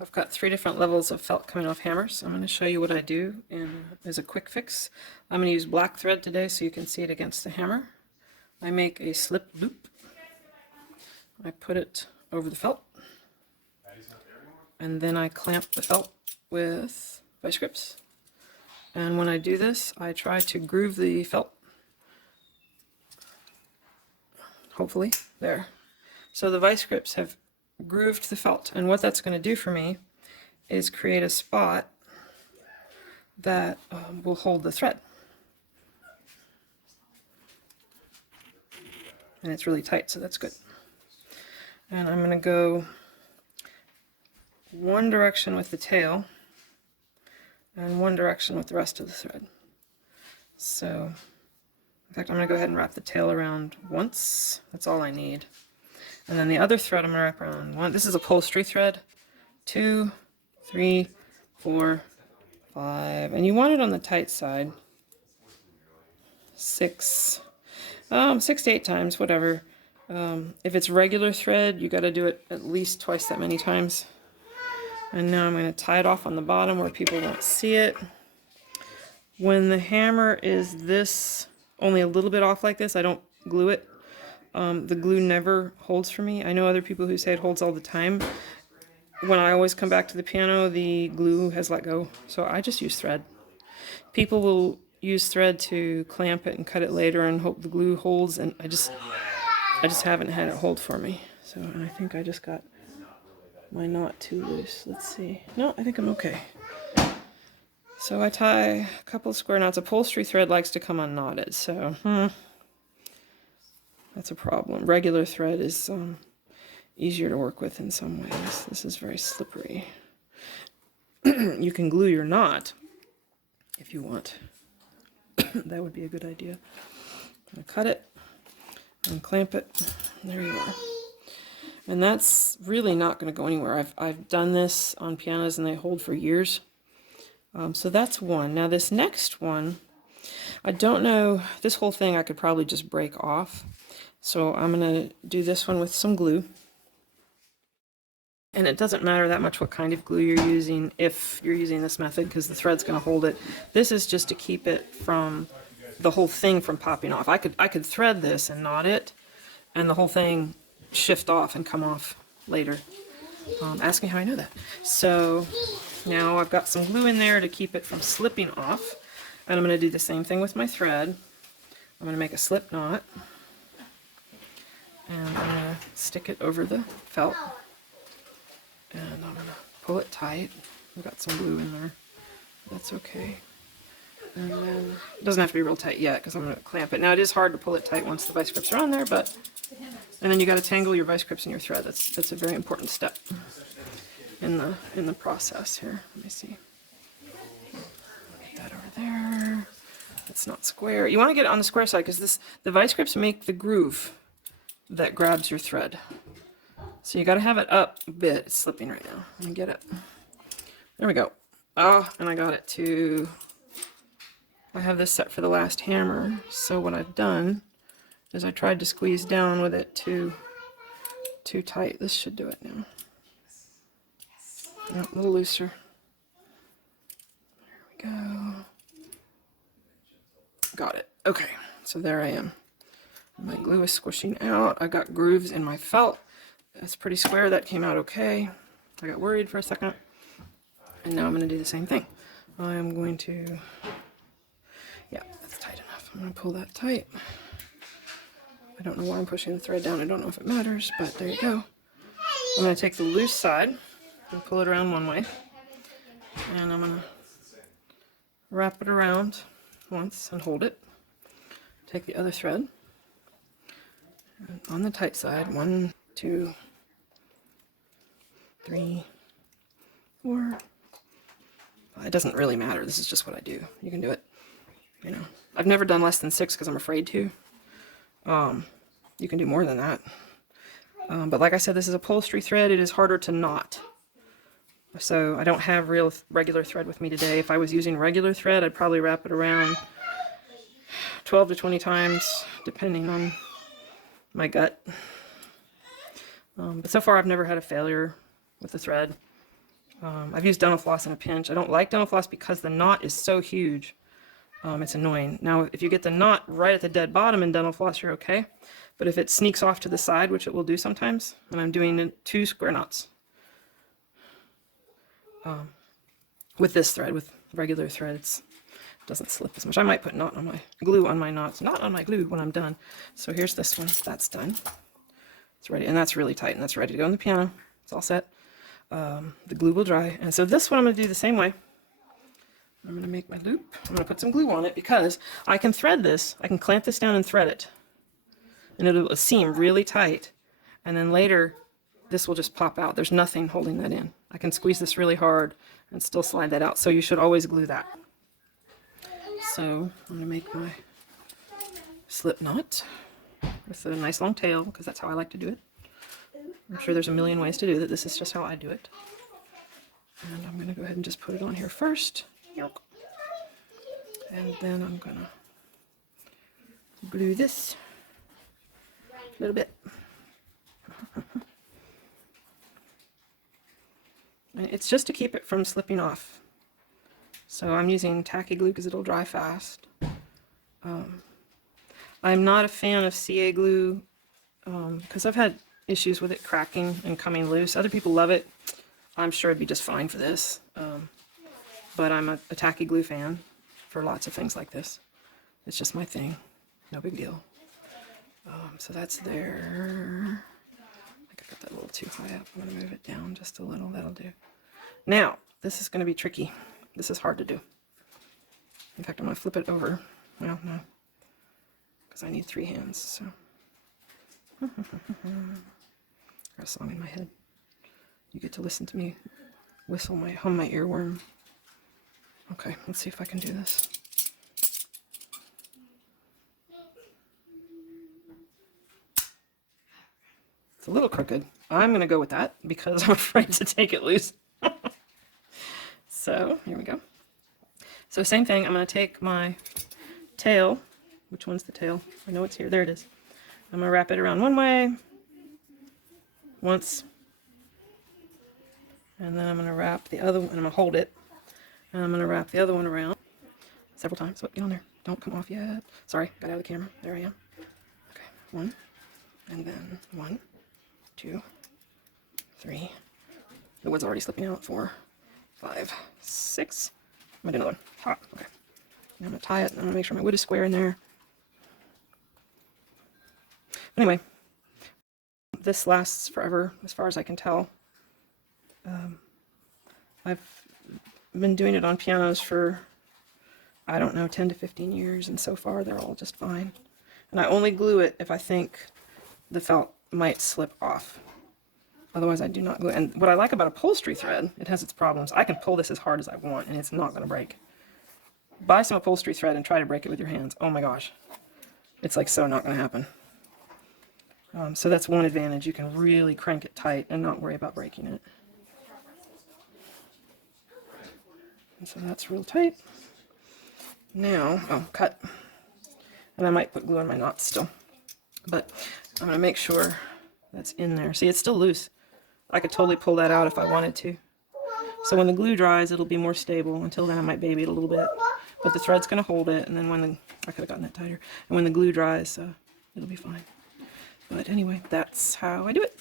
I've got 3 different levels of felt coming off hammers. I'm going to show you what I do as a quick fix. I'm going to use black thread today so you can see it against the hammer. I make a slip loop. I put it over the felt, and then I clamp the felt with vice grips. And when I do this, I try to groove the felt. Hopefully, there. So the vice grips have grooved the felt, and what that's going to do for me is create a spot that will hold the thread. And it's really tight, so that's good. And I'm going to go one direction with the tail and one direction with the rest of the thread. So, in fact, I'm going to go ahead and wrap the tail around once. That's all I need. And then the other thread I'm going to wrap around one. This is upholstery thread. 2, 3, 4, 5. And you want it on the tight side. 6. 6 to 8 times, whatever. If it's regular thread, you got to do it at least twice that many times. And now I'm going to tie it off on the bottom where people won't see it. When the hammer is this, only a little bit off like this, I don't glue it. The glue never holds for me. I know other people who say it holds all the time. When I always come back to the piano, the glue has let go. So I just use thread. People will use thread to clamp it and cut it later and hope the glue holds, and I just haven't had it hold for me. So I think I just got my knot too loose. Let's see. No, I think I'm okay. So I tie a couple of square knots. Upholstery thread likes to come unknotted, so that's a problem. Regular thread is easier to work with in some ways. This is very slippery. You can glue your knot if you want. That would be a good idea. I'm going to cut it and clamp it. There you are. And that's really not going to go anywhere. I've done this on pianos and they hold for years. So that's one. Now this next one, I don't know, this whole thing I could probably just break off. So I'm going to do this one with some glue. And it doesn't matter that much what kind of glue you're using if you're using this method, because the thread's going to hold it. This is just to keep it from the whole thing from popping off. I could thread this and knot it, and the whole thing shift off and come off later. Ask me how I know that. So now I've got some glue in there to keep it from slipping off, and I'm going to do the same thing with my thread. I'm going to make a slip knot, and I'm going to stick it over the felt, and I'm going to pull it tight. I've got some glue in there. That's okay. And then it doesn't have to be real tight yet because I'm going to clamp it. Now it is hard to pull it tight once the vice grips are on there, but and then you got to tangle your vice grips in your thread. That's a very important step in the process here. Let me see. Get that over there. It's not square. You want to get it on the square side because the vice grips make the groove that grabs your thread. So you got to have it up a bit. It's slipping right now. Let me get it. There we go. Oh, and I got it to. I have this set for the last hammer. So what I've done is I tried to squeeze down with it too tight. This should do it now. No, a little looser. There we go. Got it. Okay, so there I am. My glue is squishing out. I got grooves in my felt. That's pretty square. That came out okay. I got worried for a second. And now I'm going to do the same thing. I'm going to... Yeah, that's tight enough. I'm going to pull that tight. I don't know why I'm pushing the thread down. I don't know if it matters, but there you go. I'm going to take the loose side and pull it around one way. And I'm going to wrap it around once and hold it. Take the other thread. And on the tight side, 1, 2, 3, 4. It doesn't really matter. This is just what I do. You can do it. You know, I've never done less than 6 because I'm afraid to. You can do more than that. But like I said, this is upholstery thread. It is harder to knot. So I don't have regular thread with me today. If I was using regular thread, I'd probably wrap it around 12 to 20 times, depending on my gut. But so far I've never had a failure with the thread. I've used dental floss in a pinch. I don't like dental floss because the knot is so huge. It's annoying. Now, if you get the knot right at the dead bottom in dental floss, you're okay. But if it sneaks off to the side, which it will do sometimes, and I'm doing 2 square knots with this thread, with regular threads, it doesn't slip as much. I might put knot on my glue on my knots, not on my glue when I'm done. So here's this one. That's done. It's ready, and that's really tight, and that's ready to go on the piano. It's all set. The glue will dry, and so this one I'm going to do the same way. I'm going to make my loop. I'm going to put some glue on it because I can thread this. I can clamp this down and thread it. And it'll seam really tight. And then later, this will just pop out. There's nothing holding that in. I can squeeze this really hard and still slide that out. So you should always glue that. So I'm going to make my slip knot with a nice long tail because that's how I like to do it. I'm sure there's a million ways to do it. This is just how I do it. And I'm going to go ahead and just put it on here first. And then I'm going to glue this a little bit. And it's just to keep it from slipping off. So I'm using tacky glue because it'll dry fast. I'm not a fan of CA glue because I've had issues with it cracking and coming loose. Other people love it. I'm sure it'd be just fine for this. But I'm a tacky glue fan for lots of things like this. It's just my thing. No big deal. So that's there. I think I got that a little too high up. I'm going to move it down just a little. That'll do. Now, this is going to be tricky. This is hard to do. In fact, I'm going to flip it over. Well, no. Because I need 3 hands. So. Got a song in my head. You get to listen to me hum my earworm. Okay, let's see if I can do this. It's a little crooked. I'm going to go with that because I'm afraid to take it loose. So, here we go. So same thing, I'm going to take my tail. Which one's the tail? I know it's here. There it is. I'm going to wrap it around one way. Once. And then I'm going to wrap the other one. I'm going to hold it. And I'm going to wrap the other one around several times. Oh, get on there. Don't come off yet. Sorry, got out of the camera. There I am. Okay, 1. And then 1, 2, 3. The wood's already slipping out. 4, 5, 6. I'm going to do another one. Hot. Okay. Now I'm going to tie it. And I'm going to make sure my wood is square in there. Anyway, this lasts forever as far as I can tell. I've been doing it on pianos for, I don't know, 10 to 15 years, and so far they're all just fine. And I only glue it if I think the felt might slip off. Otherwise I do not glue it. And what I like about upholstery thread, it has its problems. I can pull this as hard as I want and it's not going to break. Buy some upholstery thread and try to break it with your hands. Oh my gosh. It's like so not going to happen. So that's one advantage. You can really crank it tight and not worry about breaking it. And so that's real tight. Now, cut. And I might put glue on my knots still. But I'm going to make sure that's in there. See, it's still loose. I could totally pull that out if I wanted to. So when the glue dries, it'll be more stable. Until then, I might baby it a little bit. But the thread's going to hold it. And then when I could have gotten that tighter. And when the glue dries, it'll be fine. But anyway, that's how I do it.